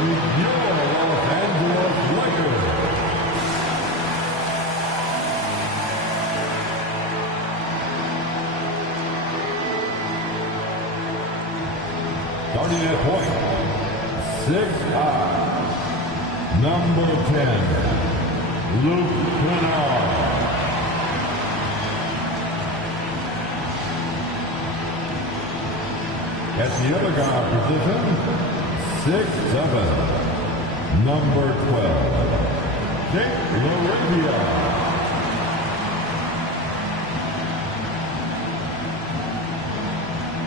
with your Los Angeles Lakers. Starting at point, 6'5", number 10, Luke Kennard. At the other guard position, 6'7", number 12, Jake LaRavia.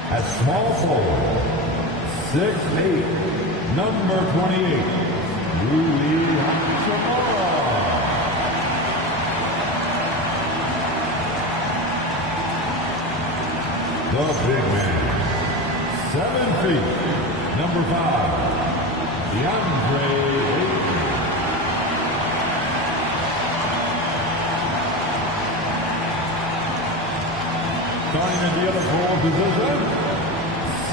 At small forward, 6'8", number 28, Rui Hachimura. The big man, 7 feet, number 5, DeAndre Ayton. Starting at the other forward position,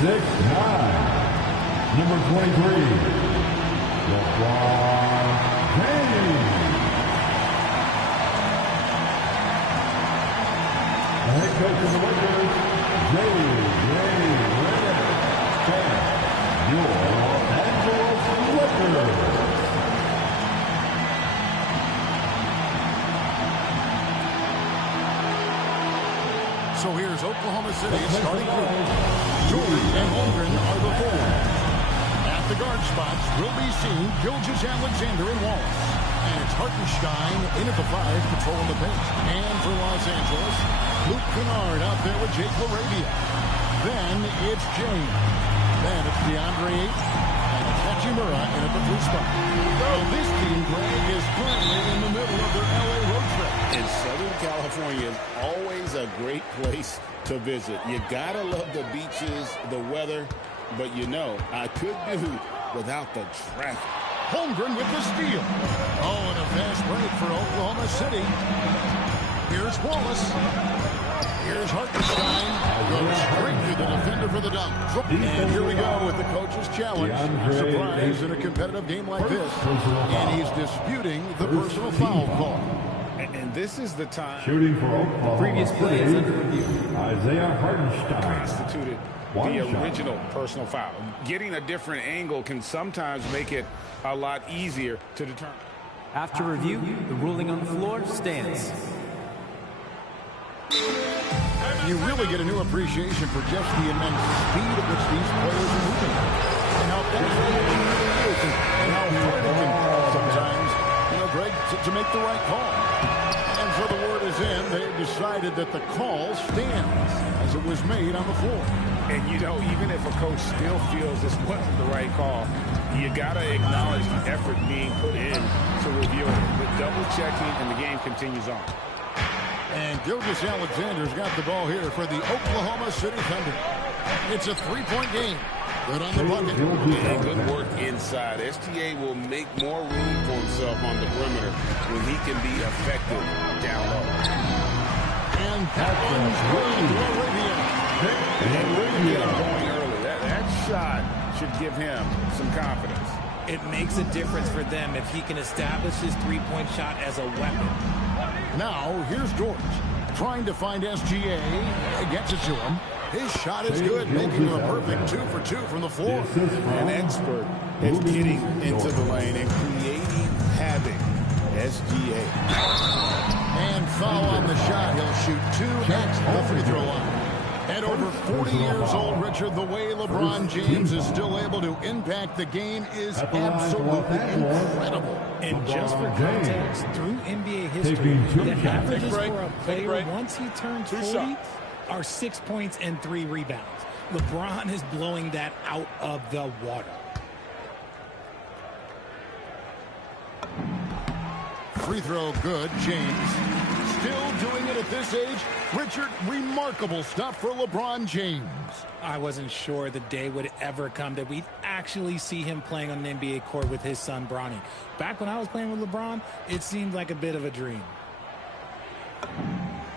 6'9", number 23, LeBron James. The head coach of the Lakers, J.J. Redick. Your Los Angeles Lakers. So here's Oklahoma City starting group. Jordan and Holmgren are the forwards. At the guard spots will be seen Gilgeous-Alexander and Wallace. And it's Hartenstein in at the 5, controlling the pace. And for Los Angeles, Luke Kennard out there with Jake LaRavia. Then it's James. Then it's DeAndre Ayton. And it's Hachimura in at the 3 spot. So this team, Greg, is currently in the middle of their LA road trip. And Southern California is always a great place to visit. You gotta love the beaches, the weather, but you know, I could do without the traffic. Holmgren with the steal. Oh, and a fast break for Oklahoma City. Here's Wallace. Here's Hartenstein. Goes straight to the defender for the dunk. And here we go with the coach's challenge. Surprise in a competitive game like this. And he's disputing the personal foul call. And this is the time. Shooting for Oklahoma. Previous play is under review. Isaiah Hartenstein. Constituted the original personal foul. Getting a different angle can sometimes make it a lot easier to determine. After review, the ruling on the floor stands. You really get a new appreciation for just the immense speed at which these players are moving. And how fast they really is. And how hard it can sometimes, Greg, to make the right call. And so the word is in. They've decided that the call stands as it was made on the floor. And, even if a coach still feels this wasn't the right call, you got to acknowledge the effort being put in to review it. The double-checking, and the game continues on. And Gilgeous-Alexander's got the ball here for the Oklahoma City Thunder. It's a 3-point game. Good on the bucket. And good work inside. SGA will make more room for himself on the perimeter when he can be effective down low. And that one's going to Arabia. And really get him going early. That shot should give him some confidence. It makes a difference for them if he can establish his three-point shot as a weapon. Now, here's George trying to find SGA. Gets it to him. His shot is good, making him a perfect 2 for 2 from the floor. An expert is getting into the lane and creating havoc. SGA. And foul on the shot. He'll shoot 2 at the free throw line. At over 40 years old, Richard, the way LeBron James is still able to impact the game is absolutely incredible. And just for context, through NBA history, the averages for a player once he turns 40 are 6 points and 3 rebounds. LeBron is blowing that out of the water. Free throw good, James. Still doing it at this age. Richard, remarkable stuff for LeBron James. I wasn't sure the day would ever come that we'd actually see him playing on an NBA court with his son, Bronny. Back when I was playing with LeBron, it seemed like a bit of a dream.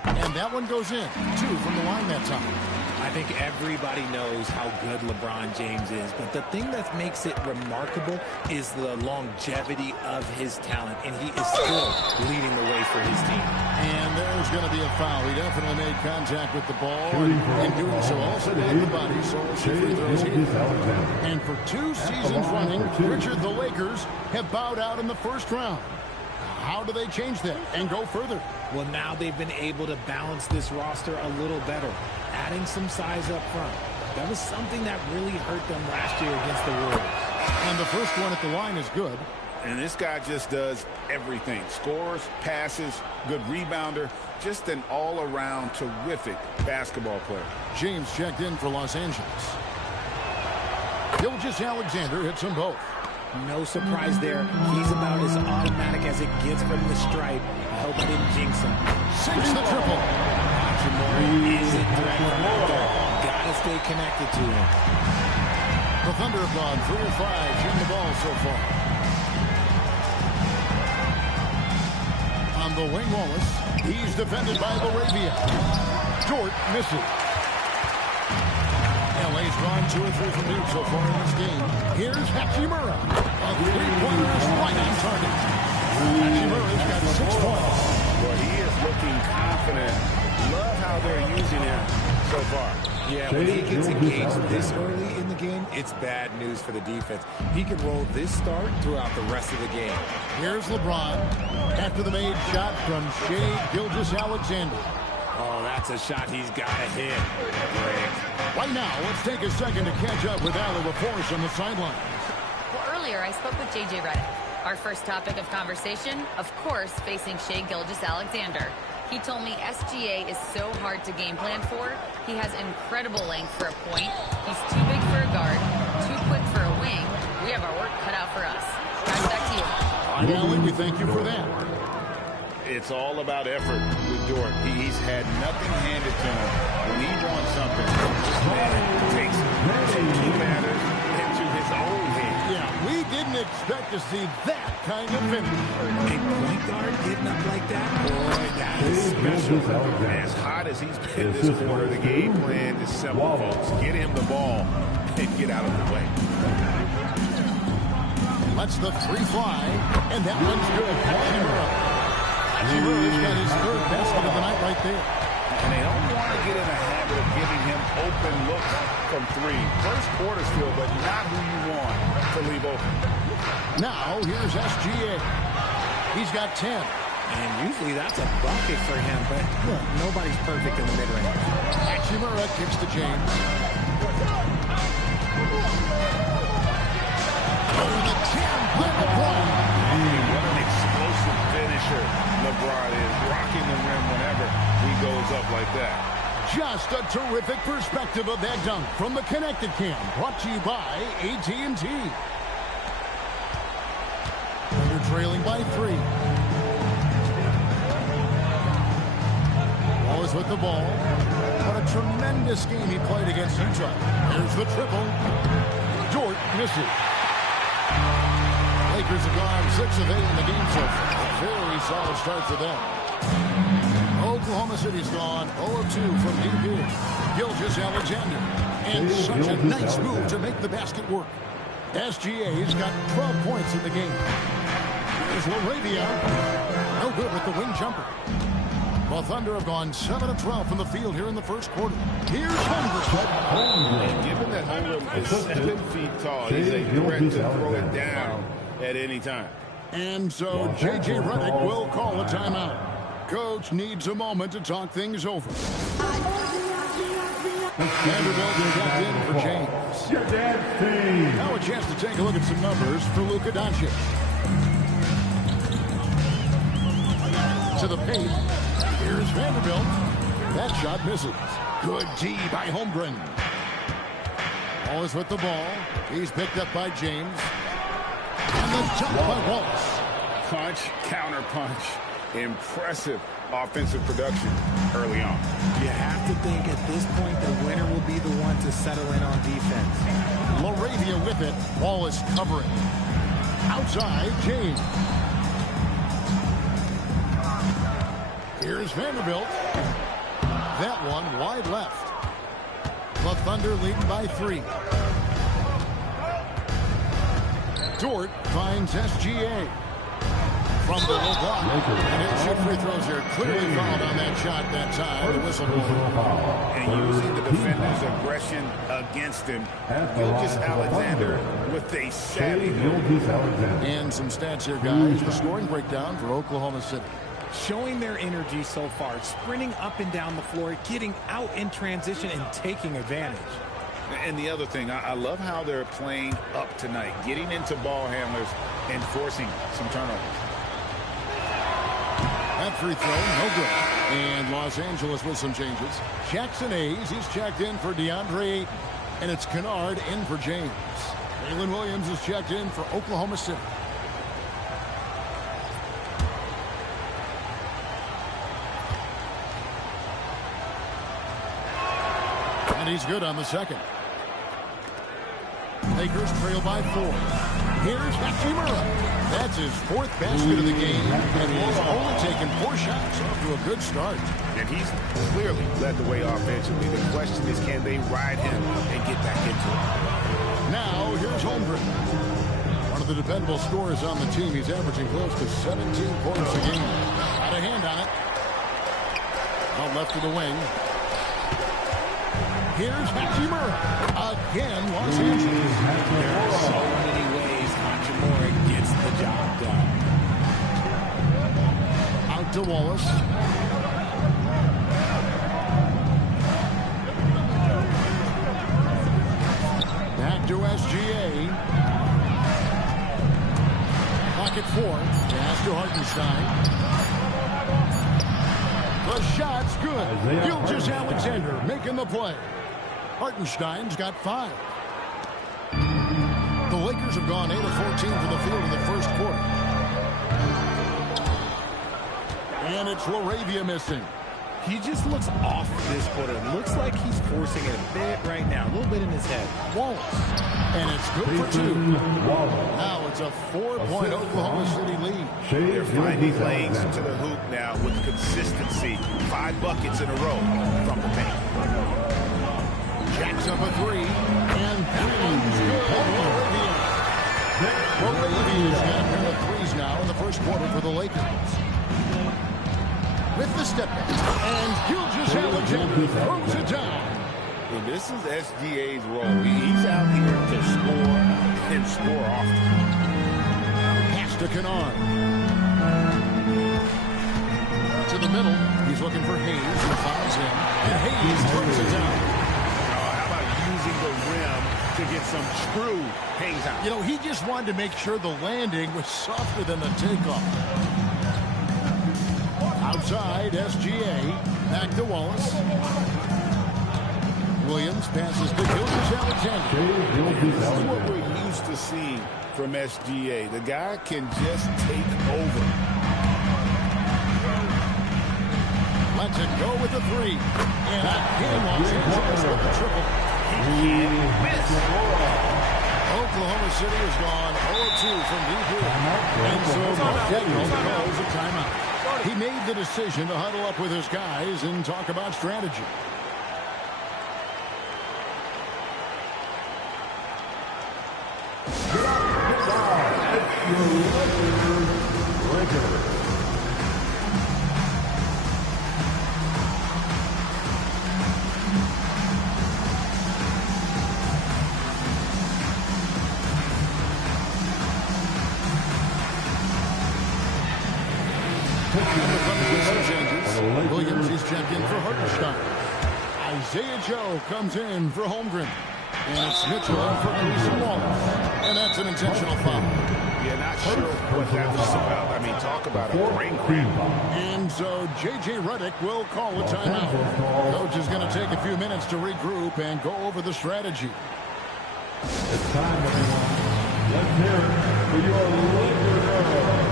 And that one goes in. 2 from the line that time. I think everybody knows how good LeBron James is, but the thing that makes it remarkable is the longevity of his talent, and he is still leading the way for his team. And there's going to be a foul. He definitely made contact with the ball, and in doing so also hit the body, so free throws here. And for 2 seasons running, Richard, the Lakers have bowed out in the first round. How do they change that and go further? Well, now they've been able to balance this roster a little better, adding some size up front. That was something that really hurt them last year against the Warriors. And the first one at the line is good. And this guy just does everything. Scores, passes, good rebounder, just an all-around terrific basketball player. James checked in for Los Angeles. Gilgeous-Alexander hits them both. No surprise there. He's about as automatic as it gets from the stripe. I hope I didn't jinx him. Sinks the triple. Hachimura is a threat from out there. Gotta stay connected to him. The Thunder have gone 3 of 5 shooting the ball so far. On the wing, Wallace. He's defended by Laravia. Dort misses. LA's gone 2 of 3 from deep so far in this game. Here's Hachimura. A three-pointer is right on target. Hachimura's got 6 points. Well, he is looking confident. Love how they're using him so far. Yeah, when he gets engaged this early in the game, it's bad news for the defense. He can roll this start throughout the rest of the game. Here's LeBron after the made shot from Shai Gilgeous-Alexander. Oh, that's a shot he's got to hit. Great. Right now, let's take a second to catch up with Allie LaForce on the sideline. Well, earlier I spoke with J.J. Redick. Our first topic of conversation, of course, facing Shai Gilgeous-Alexander. He told me SGA is so hard to game plan for. He has incredible length for a point. He's too big for a guard, too quick for a wing. We have our work cut out for us. Guys, back to you. Allie, we thank you for that. It's all about effort with Dort. He's had nothing handed to him. When he wants something, this man takes some key matters into his own hands. Yeah, we didn't expect to see that kind of finish. A point guard getting up like that? Boy, that is special. As hot as he's been this quarter, the game plan is simple, folks. Get him the ball and get out of the way. Lets the 3 fly, and that one's good. Hachimura. Hachimura's got his 3rd basket of the night right there. And they don't want to get in the habit of giving him open looks from 3. First quarter still, but not who you want to leave open. Now, here's SGA. He's got 10. And usually that's a bucket for him, but look, nobody's perfect in the mid-range. Hachimura kicks to James. Over the 10 by LeBron. What an explosive finisher LeBron is, rocking the rim whenever he goes up like that. Just a terrific perspective of that dunk from the Connected Cam, brought to you by AT&T. Thunder trailing by 3. Wallace with the ball. What a tremendous game he played against Utah. There's the triple. Dort misses. Lakers have gone 6 of 8 in the game so far. Very solid start for them. Oklahoma City's gone 0 of 2 from deep here. Gilgeous-Alexander. And such a nice move to make the basket work. SGA's got 12 points in the game. Here's Laravia. No good with the wing jumper. Well, Thunder have gone 7 of 12 from the field here in the first quarter. Here's Holmgren. And given that Holmgren is 7 feet tall, he's a threat to throw it down at any time. And so J.J. Redick will call a timeout. Coach needs a moment to talk things over. Vanderbilt checked in for James. Now a chance to take a look at some numbers for Luka Doncic. To the paint. Here's Vanderbilt. That shot misses. Good D by Holmgren. Wallace with the ball. He's picked up by James. And the jump by Wallace. Punch, counter punch. Impressive offensive production early on. You have to think at this point the winner will be the one to settle in on defense. Laravia with it. Wallace covering. Outside, James. Here's Vanderbilt. That one wide left. The Thunder leading by 3. Dort finds SGA. From the low block. And he'll shoot free throws here. Clearly fouled on that shot that time. The whistle blew. And using the defender's aggression against him. Gilgeous-Alexander with a savvy move. And some stats here, guys. The scoring breakdown for Oklahoma City. Showing their energy so far, sprinting up and down the floor, getting out in transition and taking advantage. And the other thing, I love how they're playing up tonight, getting into ball handlers and forcing some turnovers. That free throw, no good. And Los Angeles with some changes. Jackson Hayes, he's checked in for DeAndre Ayton. And it's Kennard in for James. Jalen Williams is checked in for Oklahoma City. And he's good on the second. Lakers trail by 4. Here's Hachimura. That's his 4th basket of the game, and he's only taken 4 shots off to a good start. And he's clearly led the way offensively. The question is, can they ride him and get back into it? Now, here's Holmgren. One of the dependable scorers on the team. He's averaging close to 17 points a game. Got a hand on it. Out left to the wing. Here's Hachimura. Again, Los Angeles. There are so many ways Hachimura gets the job done. Out to Wallace. Back to SGA. Pocket 4. Pass to Hartenstein. The shot's good. Gilgeous-Alexander making the play. Hartenstein's got 5. The Lakers have gone 8 of 14 from the field in the first quarter. And it's LaRavia missing. He just looks off this quarter. Looks like he's forcing it a bit right now. A little bit in his head. Wallace. And it's good for 2. Now it's a 4-point Oklahoma City lead. They're finding lanes to the hoop now with consistency. 5 buckets in a row from the paint. Jacks up a 3. And that one's good. LaRavia's got a pair of 3s now in the first quarter for the Lakers. With the step back. And Gilgeous-Alexander throws it down. Well, this is SGA's role. He's out here to score and score often. Pass to Kennard. To the middle. He's looking for Hayes, who finds him. And Hayes throws it down. How about using the rim to get some true hangs out? You know, he just wanted to make sure the landing was softer than the takeoff. Outside, SGA. Back to Wallace. Williams passes to Gilgeous-Alexander. This is what we're used to seeing from SGA. The guy can just take over. Lets it go with the 3. And again, Los Angeles with the triple. He can't miss. Oklahoma City has gone 0-2 from deep here. And so Marquette calls a timeout. He made the decision to huddle up with his guys and talk about strategy. Williams is checked in for Hartenstein. Isaiah Joe comes in for Holmgren. And it's Mitchell in for Grayson Wallace. And that's an intentional foul. Yeah, not sure what that was about. I mean, talk about a brain cramp. And so J.J. Redick will call a timeout. Coach is going to take a few minutes to regroup and go over the strategy. It's time, everyone. Let's hear it for your Lakers.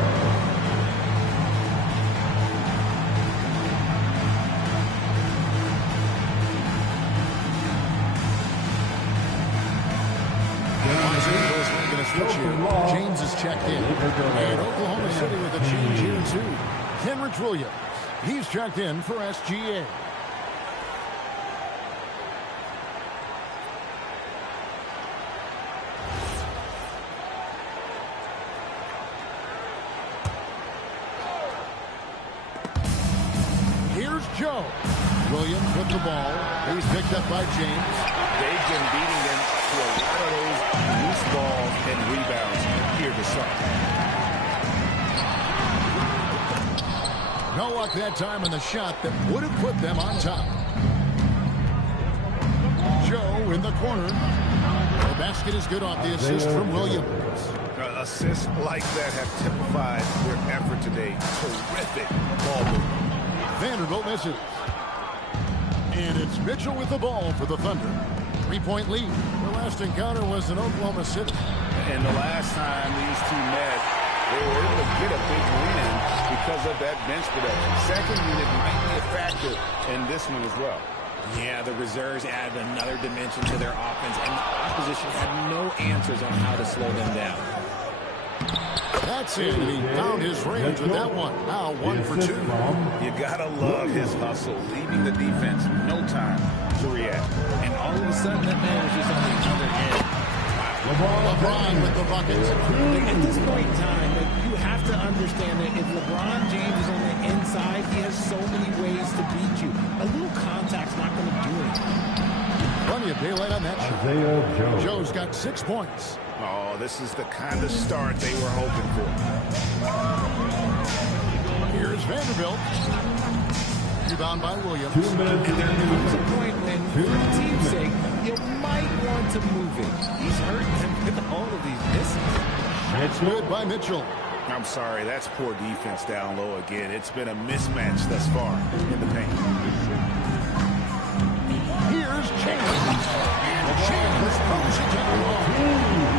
Switch here. James is checked in. And Oklahoma City with a change here too. Kenrich Williams. He's checked in for SGA. Williams with the ball. He's picked up by James. They've been beating them to a lot of those loose balls and rebounds here to start. No luck that time in the shot that would have put them on top. Joe in the corner. The basket is good off the assist from Williams. Assists like that have typified their effort today. Terrific ball movement. Vanderbilt misses. And it's Mitchell with the ball for the Thunder. 3-point lead. The last encounter was in Oklahoma City. And the last time these two met, they were able to get a big win because of that bench production. Second unit might be a factor in this one as well. Yeah, the reserves added another dimension to their offense, and the opposition had no answers on how to slow them down. That's it. He found his range with that one. Now 1 for 2. You gotta love his hustle, leaving the defense no time to react. And all of a sudden, that man was just on the other end. LeBron with the buckets. At this point in time, you have to understand that if LeBron James is on the inside, he has so many ways to beat you. A little contact's not going to do anything. Plenty of daylight on that shot. Joe's got 6 points. Oh, this is the kind of start they were hoping for. Here's Vanderbilt. Rebound by Williams. And there comes a point when, for the team's sake, you might want to move it. He's hurting him with all of these misses. It's good by Mitchell. I'm sorry, that's poor defense down low again. It's been a mismatch thus far in the paint. Here's James. And James throws it down low.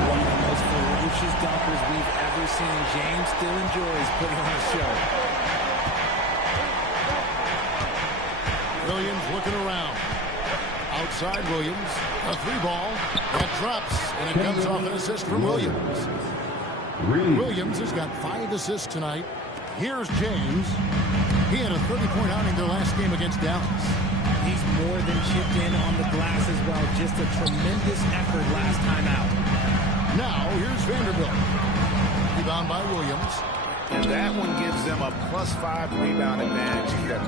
One of the most ferocious dunkers we've ever seen. James still enjoys putting on a show. Williams looking around. Outside Williams. A 3-ball. That drops. And it comes off an assist from Williams. Williams has got 5 assists tonight. Here's James. He had a 30-point outing their last game against Dallas. He's more than chipped in on the glass as well. Just a tremendous effort last time out. Now, here's Vanderbilt. Rebound by Williams. And that one gives them a +5 rebound advantage here.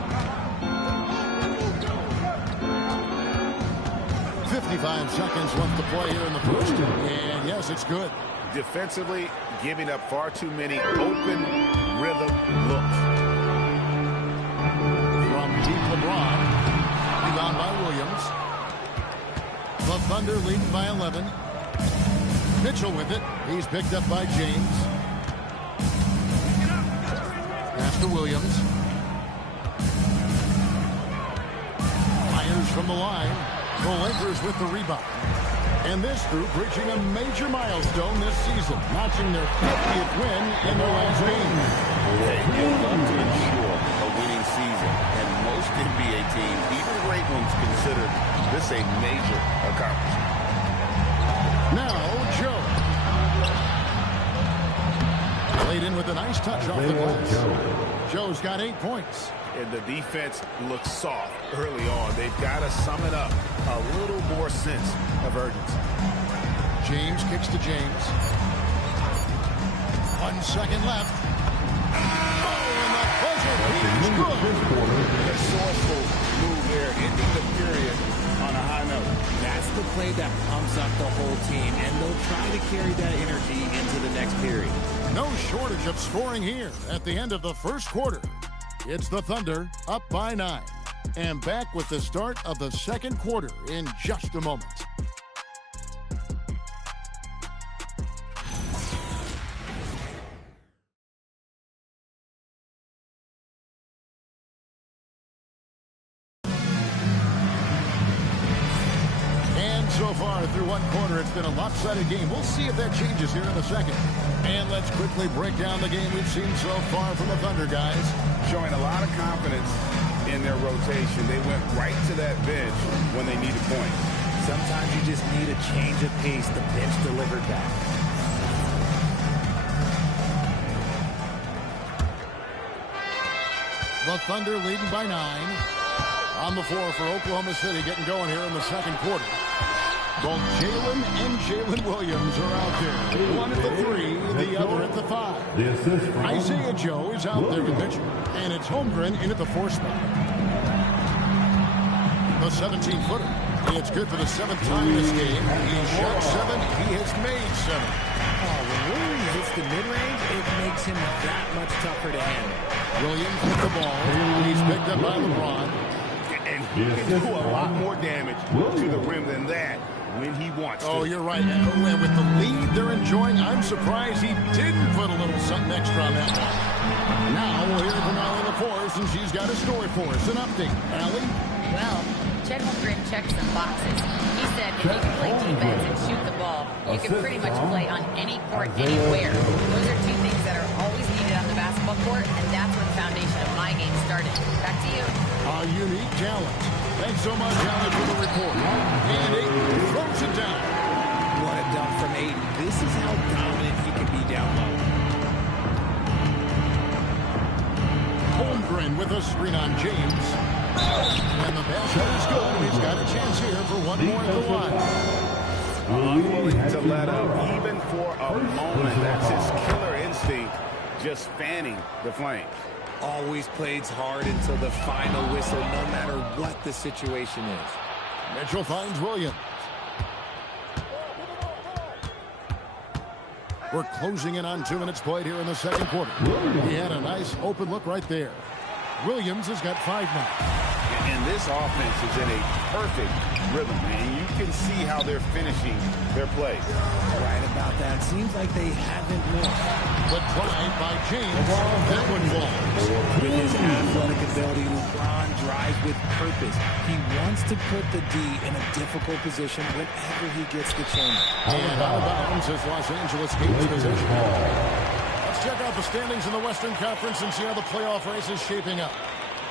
55 seconds left to play here in the first. And yes, it's good. Defensively, giving up far too many open rhythm looks. From deep LeBron. Rebound by Williams. The Thunder leading by 11. Mitchell with it. He's picked up by James. Pass to Williams. Fires from the line. The Lakers with the rebound. And this group reaching a major milestone this season, notching their 50th win in their last game. They love to ensure a winning season, and most NBA teams, even great ones, consider this a major accomplishment. Now, Joe. Laid in with a nice touch off the glass. Joe's got 8 points. And the defense looks soft early on. They've got to sum it up a little more sense of urgency. James kicks to James. 1 second left. Oh, and the buzzer beats good. A resourceful move there, ending the period on a high note. That's the play that pumps up the whole team, and they'll try to carry that energy into the next period. No shortage of scoring here at the end of the first quarter. It's the Thunder up by 9. And back with the start of the second quarter in just a moment. So far through one quarter, it's been a lopsided game. We'll see if that changes here in the second. And let's quickly break down the game we've seen so far from the Thunder, guys. Showing a lot of confidence in their rotation. They went right to that bench when they needed points. Sometimes you just need a change of pace. The bench delivered that. The Thunder leading by 9. On the floor for Oklahoma City, getting going here in the second quarter. Both Jalen and Jalen Williams are out there. One at the 3, the other at the 5. The assist from Isaiah Joe is out there with Mitchell. And it's Holmgren in at the 4 spot. The 17-footer. It's good for the 7th time this game. He shot 7. He has made 7. Oh, when Williams hits the mid-range, it makes him that much tougher to handle. Williams with the ball. He's picked up by LeBron. And he can do a lot more damage to the rim than that when he wants to. Oh, you're right. And with the lead they're enjoying, I'm surprised he didn't put a little something extra on that one. Now we'll hear from Allie LaForce, and she's got a story for us. An update. Allie? Well, Chet Holmgren checked some boxes. He said if you can play defense and shoot the ball, you can pretty much play on any court, anywhere. Those are two things that are always needed on the basketball court, and that's where the foundation of my game started. Back to you. A unique talent. Thanks so much, Allie, for the report. And Ayton throws it down. What a dunk from Ayton. This is how dominant he can be down low. Holmgren with a screen on James. And the basket is good, and he's got a chance here for one more at the line. Unwilling to let up, even for a moment. That's his killer instinct, just fanning the flames. Always plays hard until the final whistle, no matter what the situation is. Mitchell finds Williams. We're closing in on 2 minutes played here in the second quarter. He had a nice open look right there. Williams has got 5 now. And this offense is in a perfect rhythm, man. You can see how they're finishing their plays. Right about that. Seems like they haven't missed. The drive by James. That one falls. With his athletic ability, LeBron drives with purpose. He wants to put the D in a difficult position whenever he gets the chance. And out of bounds as Los Angeles gains possession. Let's check out the standings in the Western Conference and see how the playoff race is shaping up.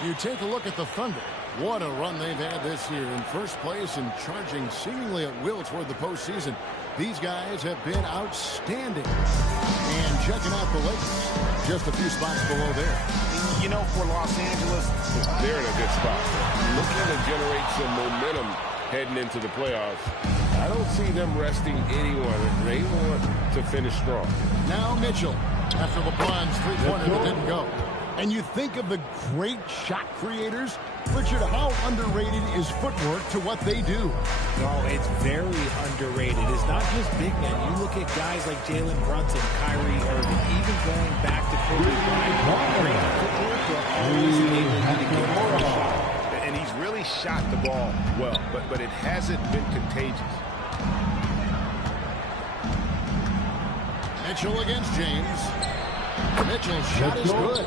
You take a look at the Thunder. What a run they've had this year. In first place and charging seemingly at will toward the postseason. These guys have been outstanding. And checking out the Lakers, just a few spots below there. You know, for Los Angeles, they're in a good spot. Looking to generate some momentum heading into the playoffs. I don't see them resting anyone. They want to finish strong. Now Mitchell, after LeBron's three-pointer that didn't go. And you think of the great shot creators, Richard, how underrated is footwork to what they do? No, it's very underrated. It's not just big men. You look at guys like Jalen Brunson, Kyrie Irving, even going back to Kobe Bryant. Great footwork will always enable you to get more shot. And he's really shot the ball well, but it hasn't been contagious. Mitchell against James. Mitchell's shot is good.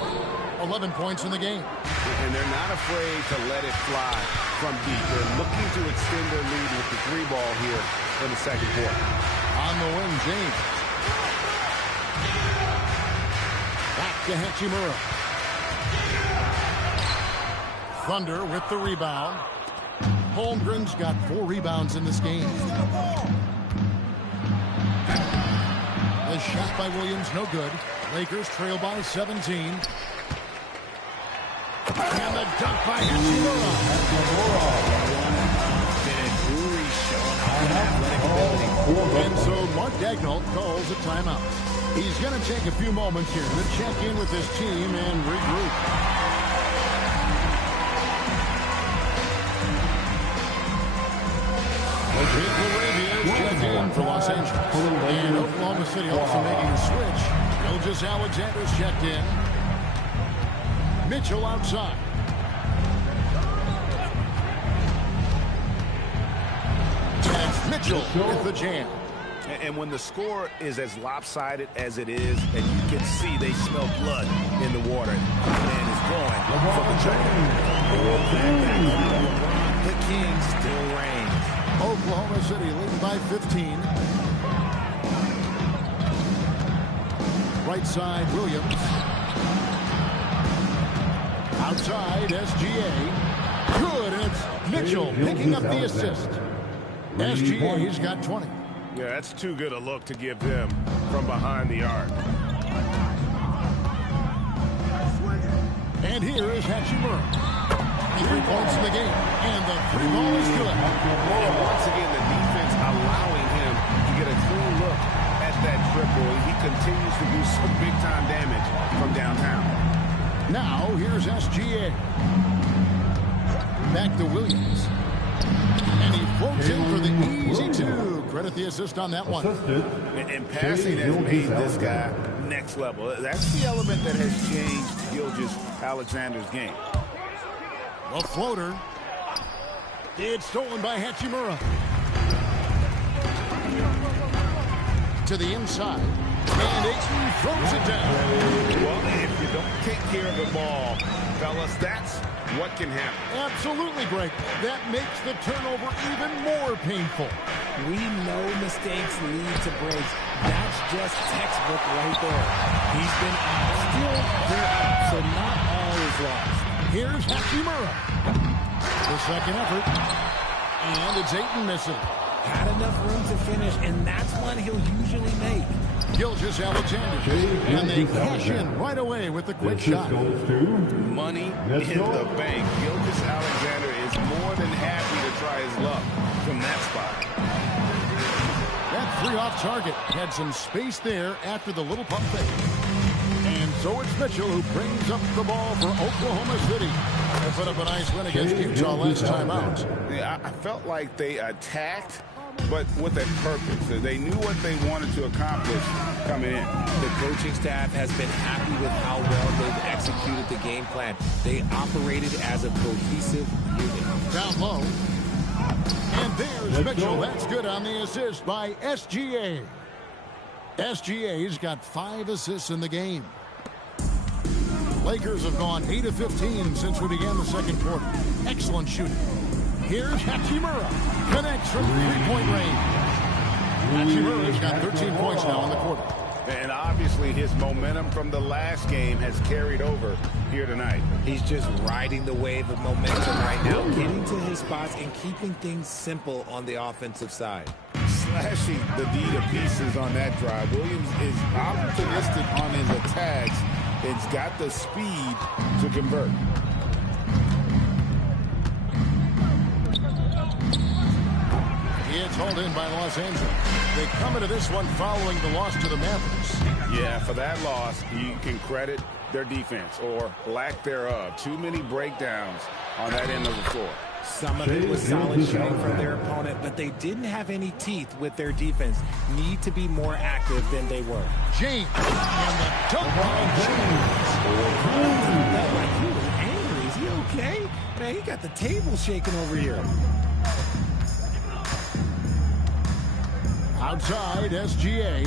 11 points in the game. And they're not afraid to let it fly from deep. They're looking to extend their lead with the 3-ball here in the second quarter. On the wing, James. Back to Hachimura. Thunder with the rebound. Holmgren's got 4 rebounds in this game. The shot by Williams, no good. Lakers trail by 17. And the dunk by Hachimura. And so Mark Daigneault calls a timeout. He's going to take a few moments here to check in with his team and regroup. Jake LaRavia checked in for Los Angeles. And Oklahoma City also making a switch. Gilgeous Alexander's checked in. Mitchell outside. And Mitchell with the jam. And when the score is as lopsided as it is, and you can see they smell blood in the water, and is going for the The king still reigns. Oklahoma City leading by 15. Right side, Williams. Outside, SGA. Good, and it's Mitchell picking up the assist. SGA's got 20. Yeah, that's too good a look to give them from behind the arc. And here is Hachimura. 3 points in the game, and the 3-ball is good. And once again, the defense allowing him to get a clean look at that triple. He continues to do some big-time damage from downtown. Now, here's SGA. Back to Williams. with the assist on that one. And passing has made this guy next level. That's the element that has changed Gilgeous-Alexander's game. The floater. It's stolen by Hachimura. To the inside. And Aiton throws it down. Well, if you don't take care of the ball, fellas, that's what can happen. Absolutely, Greg. That makes the turnover even more painful. We know mistakes lead to breaks. That's just textbook right there. He's been out. Still, they're out, so not all is lost. Here's Hachimura. The second effort. And it's Aiton missing. Had enough room to finish, and that's one he'll usually make. Gilgeous-Alexander. And they cash in right away with the quick shot. Money in the bank. Gilgeous-Alexander is more than happy to try his luck from that spot. That three off target had some space there after the little pump fake. And so it's Mitchell who brings up the ball for Oklahoma City. They put up a nice win against Utah last time out. Yeah, I felt like they attacked, but with a purpose. They knew what they wanted to accomplish coming in. The coaching staff has been happy with how well they've executed the game plan. They operated as a cohesive unit. Down low. And there's Mitchell. That's good on the assist by SGA. SGA's got 5 assists in the game. Lakers have gone 8 of 15 since we began the second quarter. Excellent shooting. Here's Hachimura. Connects from three-point range. Hachimura's got 13 points now in the quarter. And obviously his momentum from the last game has carried over here tonight. He's just riding the wave of momentum right now, getting to his spots and keeping things simple on the offensive side. Slashing the D to pieces on that drive. Williams is opportunistic on his attacks. It's got the speed to convert. It's hauled in by Los Angeles. They come into this one following the loss to the Mavericks. Yeah, for that loss, you can credit their defense or lack thereof. Too many breakdowns on that end of the floor. Some of it was solid shooting from their opponent, but they didn't have any teeth with their defense. Need to be more active than they were. James and the dunk by James. Felt like he was angry. Is he okay? Man, he got the table shaking over here. Outside, SGA.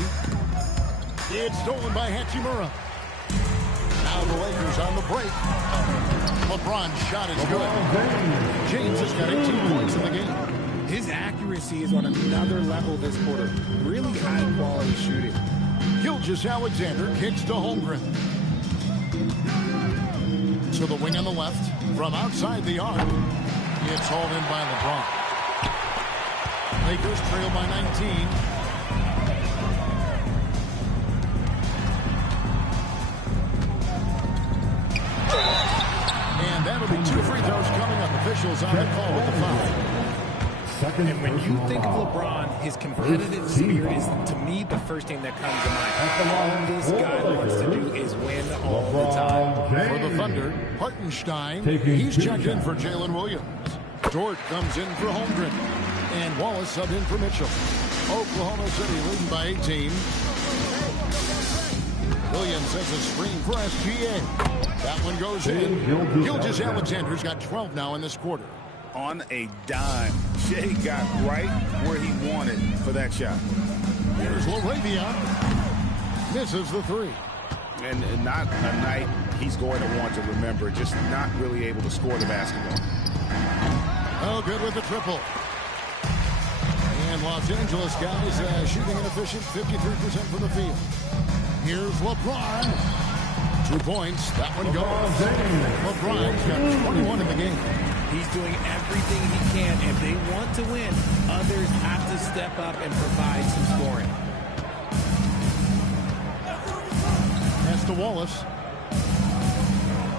It's stolen by Hachimura. Now the Lakers on the break. LeBron's shot is good. James has got 18 points in the game. His accuracy is on another level this quarter. Really high-quality shooting. Gilgeous-Alexander kicks to Holmgren. To the wing on the left. From outside the arc. It's hauled in by LeBron. Lakers trail by 19. And that'll be 2 free throws coming up. Officials on the call with the foul. And when you think of LeBron, his competitive spirit is, to me, the first thing that comes to mind. All this guy wants to do is win all the time. For the Thunder, Hartenstein, he's checked in for Jalen Williams. Dort comes in for Holmgren. And Wallace subbed in for Mitchell. Oklahoma City leading by 18. Williams has a screen for SGA. That one goes in. Gilgeous-Alexander's got 12 now in this quarter. On a dime, Shea got right where he wanted for that shot. Here's LaRavia. Misses the three. And not a night he's going to want to remember. Just not really able to score the basketball. Oh, good with the triple. And Los Angeles guys shooting an efficient 53% from the field. Here's LeBron. 2 points. That one goes. LeBron's got 21 in the game. He's doing everything he can. If they want to win, others have to step up and provide some scoring. Pass to Wallace.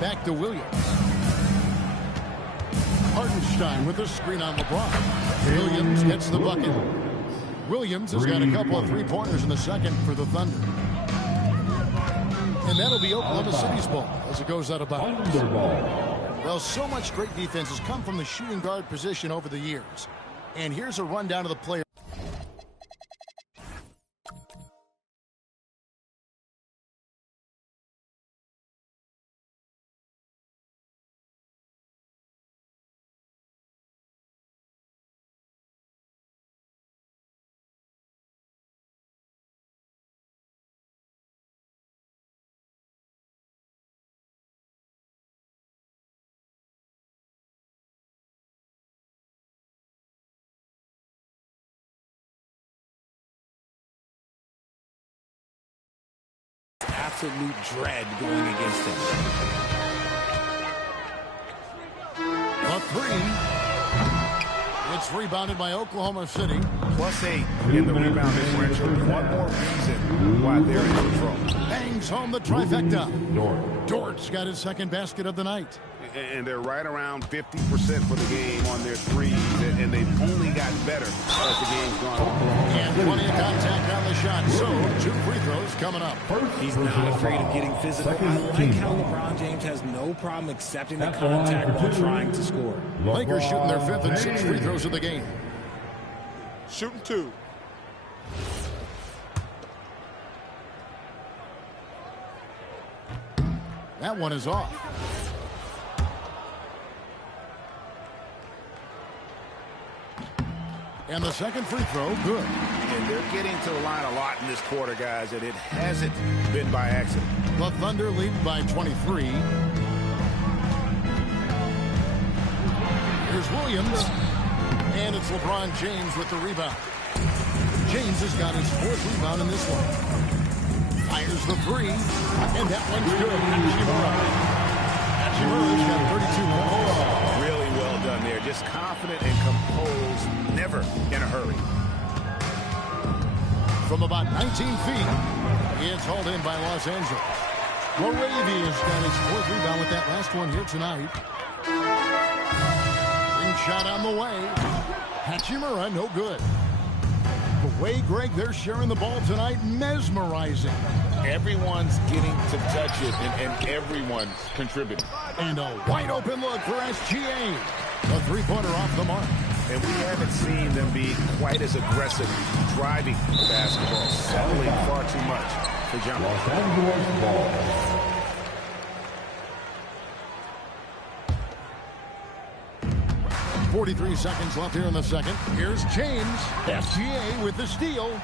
Back to Williams. Hartenstein with a screen on LeBron. Williams gets the bucket. Williams has got a couple of three-pointers in the second for the Thunder. And that'll be Oklahoma City's ball as it goes out of bounds. Well, so much great defense has come from the shooting guard position over the years. And here's a rundown of the players. absolute dread going against him. A three. It's rebounded by Oklahoma City. +8 in the rebound differential. One more reason why they're in control. Bangs home the trifecta. Dort's got his second basket of the night. And they're right around 50% for the game on their threes, and they've only gotten better as the game's gone on. And plenty of contact on the shot, so 2 free throws coming up. He's not afraid of getting physical. I like how LeBron James has no problem accepting the contact while trying to score. Lakers shooting their 5th and 6th free throws of the game. Shooting 2. That one is off. And the second free throw, good. And they're getting to the line a lot in this quarter, guys, and it hasn't been by accident. The Thunder lead by 23. Here's Williams. And it's LeBron James with the rebound. James has got his 4th rebound in this one. Fires the 3. And that one's good. Hachimura's got 32 points. Really well done there. Just confident and composed, never in a hurry. From about 19 feet, it's hauled in by Los Angeles. Moravia's got his 4th rebound with that last one here tonight. Ring shot on the way. Hachimura, no good. The way, Greg, they're sharing the ball tonight, mesmerizing. Everyone's getting to touch it, and everyone's contributing. And a wide open look for SGA. A 3-pointer off the mark. And we haven't seen them be quite as aggressive driving the basketball, settling far too much for John. Los Angeles ball. 43 seconds left here in the second. Here's James. SGA with the steal.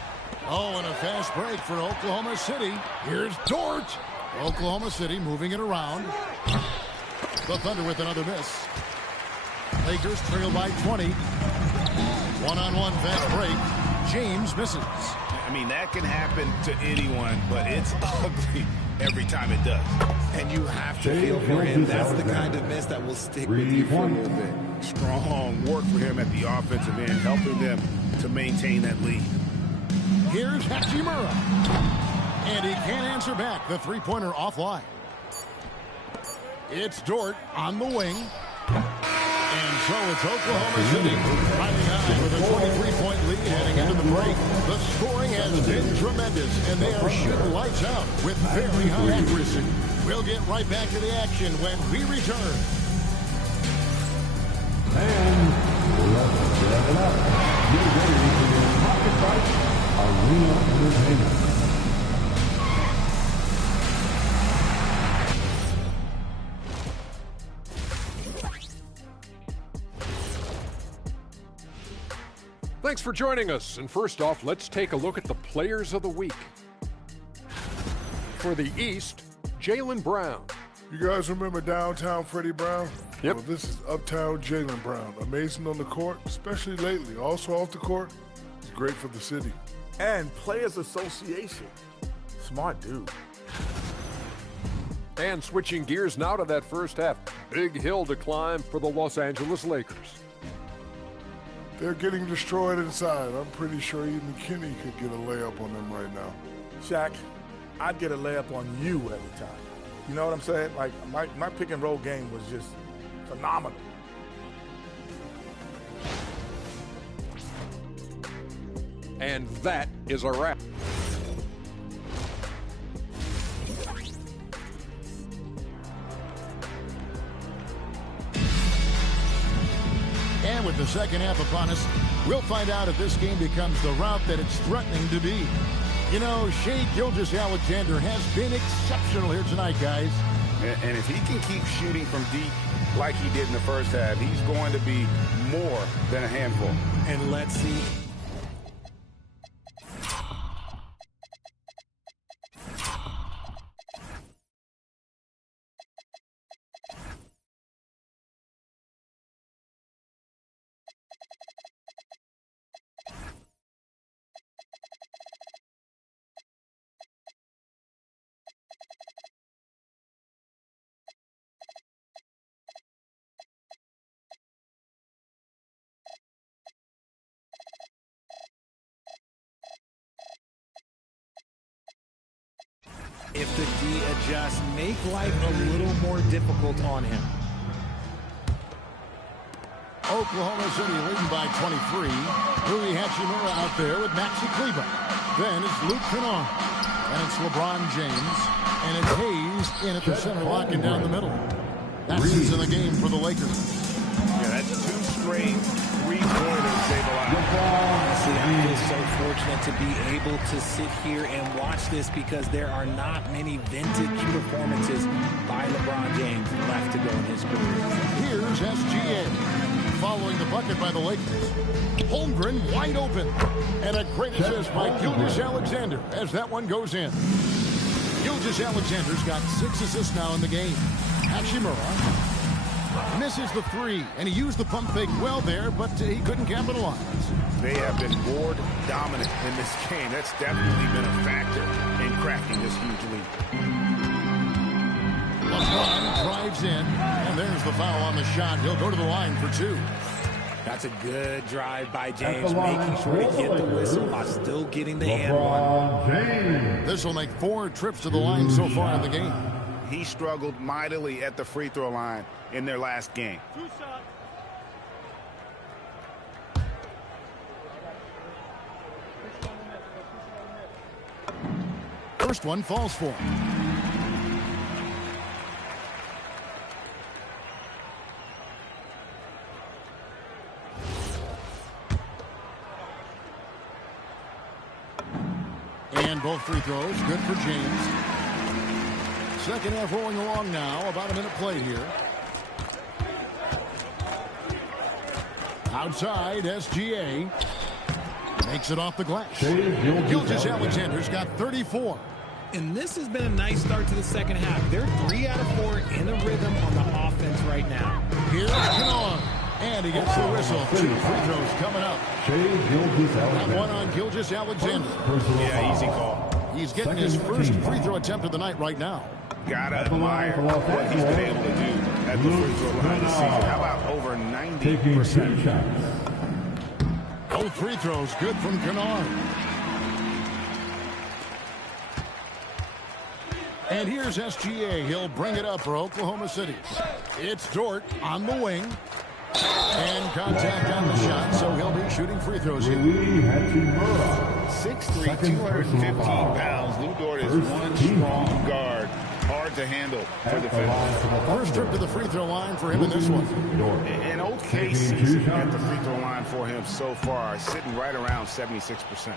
Oh, and a fast break for Oklahoma City. Here's Dort. Oklahoma City moving it around. The Thunder with another miss. Lakers trail by 20. One-on-one fast break. James misses. I mean, that can happen to anyone, but it's ugly every time it does. And you have to feel for him. That's the kind of miss that will stick with you for a little bit. Strong work for him at the offensive end, helping them to maintain that lead. Here's Hachimura. And he can't answer back. The 3-pointer offline. It's Dort on the wing. And so it's Oklahoma City riding high with a 23-point lead heading into the break. The scoring has been tremendous, and they are shooting lights out with very high accuracy. We'll get right back to the action when we return. And let's wrap it up. Get ready for your Pocket Fight Arena Entertainment. Thanks for joining us. And first off, let's take a look at the players of the week. For the East, Jaylen Brown. You guys remember downtown Freddie Brown? Yep. Well, this is uptown Jaylen Brown. Amazing on the court, especially lately. Also off the court, he's great for the city. And Players Association. Smart dude. And switching gears now to that first half. Big hill to climb for the Los Angeles Lakers. They're getting destroyed inside. I'm pretty sure even Kenny could get a layup on them right now. Shaq, I'd get a layup on you every time. You know what I'm saying? Like, my pick and roll game was just phenomenal. And that is a wrap. And with the second half upon us, we'll find out if this game becomes the route that it's threatening to be. You know, Shai Gilgeous-Alexander has been exceptional here tonight, guys. And if he can keep shooting from deep like he did in the first half, he's going to be more than a handful. And let's see If the D adjusts, make life a little more difficult on him. Oklahoma City leading by 23. Rui Hachimura out there with Maxi Kleber. Then it's Luke Kennard. And it's LeBron James. And it's Hayes in at the center, locking down the middle. That's in the game for the Lakers. Yeah, that's 2 straight three-pointers they've allowed. Honestly, I feel so fortunate to be able to sit here and watch this because there are not many vintage performances by LeBron James left to go in his career. Here's SGA. Following the bucket by the Lakers. Holmgren wide open. And a great assist by Gilgeous-Alexander as that one goes in. Gilgeous-Alexander's got 6 assists now in the game. Hachimura misses the 3, and he used the pump fake well there, but he couldn't capitalize. They have been board dominant in this game. That's definitely been a factor in cracking this huge lead. LeBron drives in, and there's the foul on the shot. He'll go to the line for 2. That's a good drive by James, making sure to get the whistle while still getting the and one. This will make 4 trips to the line so far in the game. He struggled mightily at the free throw line in their last game. 2 shots. First one falls for him. And both free throws good for James. Second half rolling along now. About a minute play here. Outside, SGA. Makes it off the glass. Gilgeous-Alexander's got 34. And this has been a nice start to the second half. They're 3 out of 4 in the rhythm on the offense right now. Here's Kennard. And he gets the whistle. 2 free throws coming up. That one on Gilgeous-Alexander. Yeah, easy call. He's getting his first free throw attempt of the night right now. Gotta admire what he's been able to do at the free throw line this season. How about over 90%? Both free throws good from Kennard. And here's SGA. He'll bring it up for Oklahoma City. It's Dort on the wing. And contact on the shot, so he'll be shooting free throws here. 6'3", 215 pounds. Lou Dort is one strong guard. Hard to handle for the defense. First trip to the free throw line for him in this one. An okay season at the free throw line for him so far, sitting right around 76%.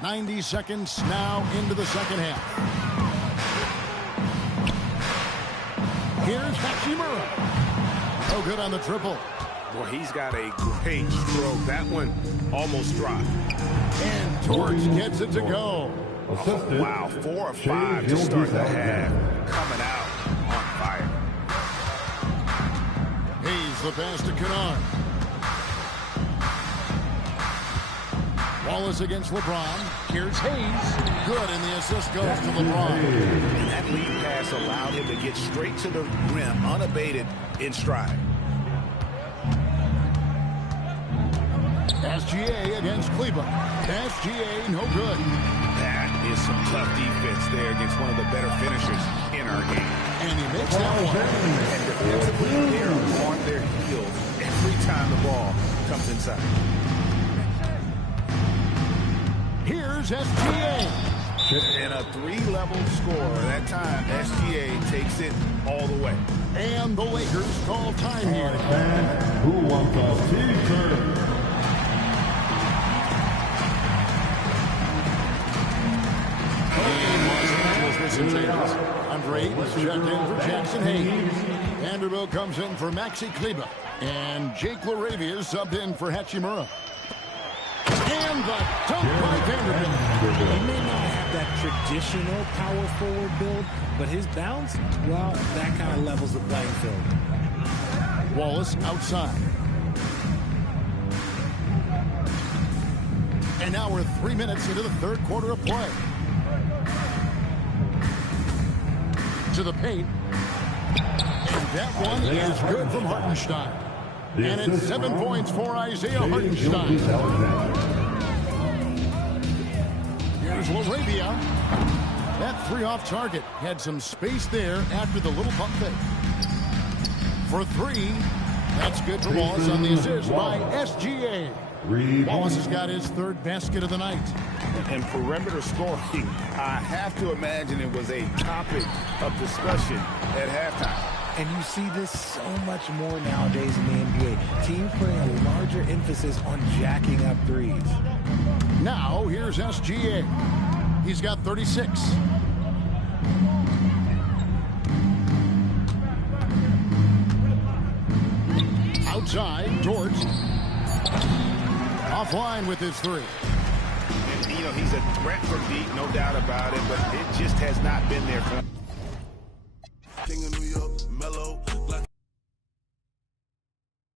90 seconds now into the second half. Here's Hachimura. No good on the triple. Boy, he's got a great stroke. That one almost dropped. And Torch gets it to go. Oh, wow, 4 of 5 to start the half. Coming out on fire. Hayes the pass to Kennard. Wallace against LeBron. Here's Hayes. Good, and the assist goes to LeBron. And that lead pass allowed him to get straight to the rim, unabated in stride. SGA against Kleber. SGA, no good. That is some tough defense there against one of the better finishers in our game. And he makes that one. And defensively, they're on their heels every time the ball comes inside. Here's SGA. And a 3-level score. That time, SGA takes it all the way. And the Lakers call time here. Who wants a T-shirt? Andre was checked in for Jackson Hayes. Vanderbilt comes in for Maxi Kleber. And Jake LaRavia subbed in for Hachimura. And the dunk by Vanderbilt. He may not have that traditional power forward build, but his bounce, well, that kind of levels the playing field. Wallace outside. And now we're 3 minutes into the third quarter of play. To the paint. And that one is good from Hartenstein. And it's 7 points for Isaiah Hartenstein. Here's LaRavia. That three off target. Had some space there after the little pump fake. For three. That's good for Wallace on the assist by SGA. Wallace has got his third basket of the night. And perimeter scoring, I have to imagine it was a topic of discussion at halftime. And you see this so much more nowadays in the NBA. Teams putting a larger emphasis on jacking up threes. Now, here's SGA. He's got 36. Outside, George. Offline with his three. And, you know, he's a threat from deep, no doubt about it, but it just has not been there for him.